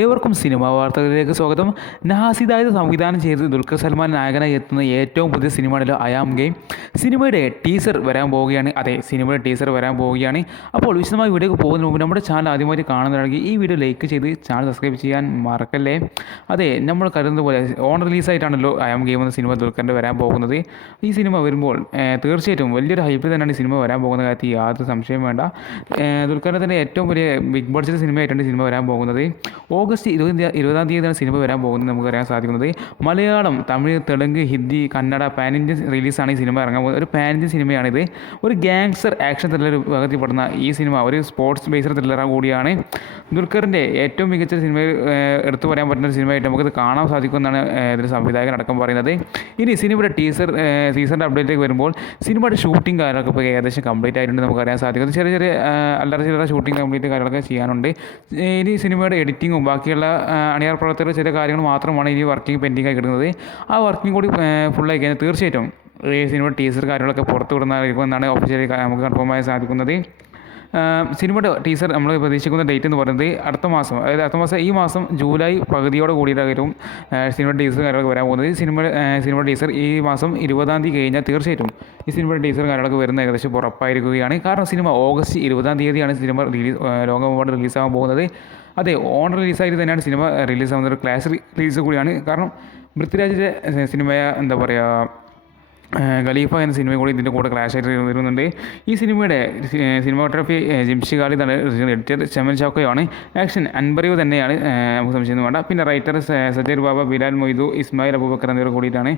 ഏവർക്കും സിനിമാ വാർത്തകളിലേക്ക് സ്വാഗതം. നഹാസിദായത് സംവിധാനം ചെയ്ത് ദുൽഖർ സൽമാൻ നായകനായി എത്തുന്ന ഏറ്റവും പുതിയ സിനിമയാണല്ലോ ഐ ആം ഗെയിം. സിനിമയുടെ ടീസർ വരാൻ പോവുകയാണ്. അതെ, സിനിമയുടെ ടീസർ വരാൻ പോവുകയാണ്. അപ്പോൾ വിശദമായി വീഡിയോക്ക് പോകുന്നതിന് മുമ്പ് നമ്മുടെ ചാനൽ ആദ്യമായിട്ട് കാണുന്നതാണെങ്കിൽ ഈ വീഡിയോ ലൈക്ക് ചെയ്ത് ചാനൽ സബ്സ്ക്രൈബ് ചെയ്യാൻ മറക്കല്ലേ. അതെ, നമ്മൾ കരുതുന്ന പോലെ ഓൺ റിലീസായിട്ടാണല്ലോ ഐ ആം ഗെയിം എന്ന സിനിമ ദുൽഖറിൻ്റെ വരാൻ പോകുന്നത്. ഈ സിനിമ വരുമ്പോൾ തീർച്ചയായിട്ടും വലിയൊരു ഹൈപ്പിൽ തന്നെയാണ് ഈ സിനിമ വരാൻ പോകുന്ന കാര്യത്തിൽ യാതൊരു സംശയം വേണ്ട. ദുൽഖറിൻ്റെ തന്നെ ഏറ്റവും വലിയ ബിഗ് ബഡ്ജറ്റ് സിനിമയായിട്ടാണ് സിനിമ വരാൻ പോകുന്നത്. ഓഗസ്റ്റ് 20-ാം തീയതിയാണ് സിനിമ വരാൻ പോകുന്നത്. നമുക്ക് അറിയാൻ സാധിക്കുന്നത് മലയാളം, തമിഴ്, തെലുങ്ക്, ഹിന്ദി, കന്നഡ പാൻ ഇന്ത്യൻ റിലീസാണ് ഈ സിനിമ ഇറങ്ങാൻ പോകുന്നത്. ഒരു പാൻ ഇന്ത്യൻ സിനിമയാണിത്. ഒരു ഗാങ്സ്റ്റർ ആക്ഷൻ ത്രില്ലർ വിഭാഗത്തിൽപ്പെടുന്ന ഈ സിനിമ ഒരു സ്പോർട്സ് ബേസ്ഡ് ത്രില്ലർ കൂടിയാണ്. ദുൽഖറിൻ്റെ ഏറ്റവും മികച്ച സിനിമയിൽ എടുത്തു പറയാൻ പറ്റുന്ന ഒരു സിനിമയായിട്ട് നമുക്കത് കാണാൻ സാധിക്കുമെന്നാണ് ഇതിൻ്റെ സംവിധായകൻ അടക്കം പറയുന്നത്. ഇനി സിനിമയുടെ സീസറിൻ്റെ അപ്ഡേറ്റിലേക്ക് വരുമ്പോൾ സിനിമയുടെ ഷൂട്ടിംഗ് കാര്യങ്ങളൊക്കെ ഇപ്പോൾ ഏകദേശം കംപ്ലീറ്റ് ആയിട്ടുണ്ട്. നമുക്കറിയാൻ സാധിക്കുന്നത് ചെറിയ ചെറിയ അല്ലറ ചില്ലറ ഷൂട്ടിംഗ് കംപ്ലീറ്റ് കാര്യങ്ങളൊക്കെ ചെയ്യാനുണ്ട്. ഇനി സിനിമയുടെ എഡിറ്റിങ്ങും ബാക്കിയുള്ള അണിയർ പ്രവർത്തകർ ചില കാര്യങ്ങൾ മാത്രമാണ് ഇനി വർക്കിംഗ് പെൻഡിങ് ആയി കിടക്കുന്നത്. ആ വർക്കിംഗ് കൂടി ഫുള്ളായി കഴിഞ്ഞാൽ തീർച്ചയായിട്ടും ഈ സിനിമയുടെ ടീസർ കാര്യങ്ങളൊക്കെ പുറത്തു വിടുന്നതായിരിക്കുമെന്നാണ് ഒഫീഷ്യലി നമുക്ക് കൺഫേമായി സാധിക്കുന്നത്. സിനിമയുടെ ടീസർ നമ്മൾ പ്രതീക്ഷിക്കുന്ന ഡേറ്റ് എന്ന് പറയുന്നത് അടുത്ത മാസം, അതായത് അടുത്ത മാസം ഈ മാസം ജൂലൈ പകുതിയോടെ കൂടിയിട്ടായിരിക്കും സിനിമയുടെ ടീസർ കാര്യങ്ങളൊക്കെ വരാൻ പോകുന്നത്. സിനിമയുടെ ടീസർ ഈ മാസം 20-ാം തീയതി കഴിഞ്ഞാൽ തീർച്ചയായിട്ടും ഈ സിനിമയുടെ ടീസർ കാര്യങ്ങളൊക്കെ വരുന്ന ഏകദേശം ഉറപ്പായിരിക്കുകയാണ്. കാരണം സിനിമ ഓഗസ്റ്റ് 20-ാം തീയതിയാണ് സിനിമ ലോകമെമ്പാടും റിലീസാകാൻ പോകുന്നത്. അതെ, ഓൺ റിലീസായിട്ട് തന്നെയാണ് സിനിമ റിലീസാകുന്നത്. ഒരു ക്ലാസ് റിലീസ് കൂടിയാണ്. കാരണം പൃഥ്വിരാജിൻ്റെ സിനിമയെ എന്താ പറയുക, ഖലീഫ എന്ന സിനിമ കൂടി ഇതിൻ്റെ കൂടെ ക്ലാഷ് ആയിട്ട് വരുന്നുണ്ട്. ഈ സിനിമയുടെ സിനിമാറ്റോഗ്രാഫി ജിംഷി ഖാലിദാണ്, എഡിറ്റർ ചമൻ ചാക്കോയാണ്, ആക്ഷൻ അൻബറിയോ തന്നെയാണ്, നമുക്ക് സംശയം വേണ്ട. പിന്നെ റൈറ്റർ സജീർ ബാബ, ബിലാൽ മൊയ്തു, ഇസ്മായിൽ അബൂബക്കർ എന്നിവർ കൂടിയിട്ടാണ്